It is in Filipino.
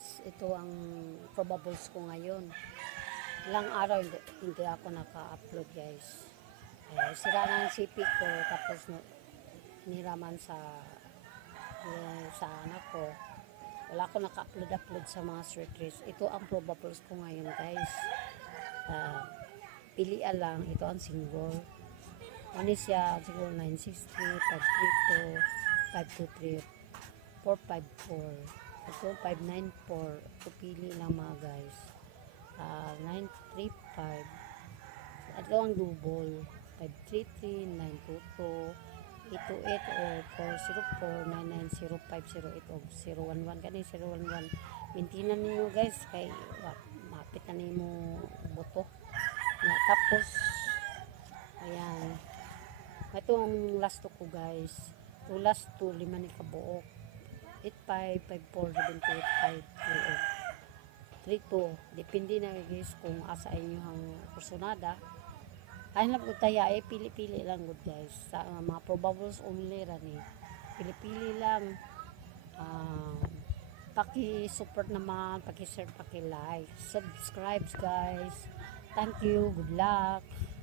guys, ito ang probables ko ngayon. Ilang araw hindi ako naka-upload guys. Sira na ang CP ko, tapos niraman sa anak ko. Wala ako naka-upload sa mga street race. Ito ang probables ko ngayon guys. Pilian lang, ito ang single. Ano siya, siguro 960, 532, 523, 454. Ito 594. Ito pili lang mga guys. 935. Ito ang double. 533, 922, 828 o 404, 990, 508 o 011. Kani 011. Mintinan niyo guys kay mapit na nimo boto. Tapos ayan. Ito ang last ko guys. Ito last to 5 ni kabuok. 8554785332. Depende na guys kung asa inyo ang personada. Ay lang ko taya pili-pili lang good guys. Sa mga probables only rani. Pili-pili lang. Paki-support naman, paki-share, paki-like, subscribe guys. Thank you. Good luck.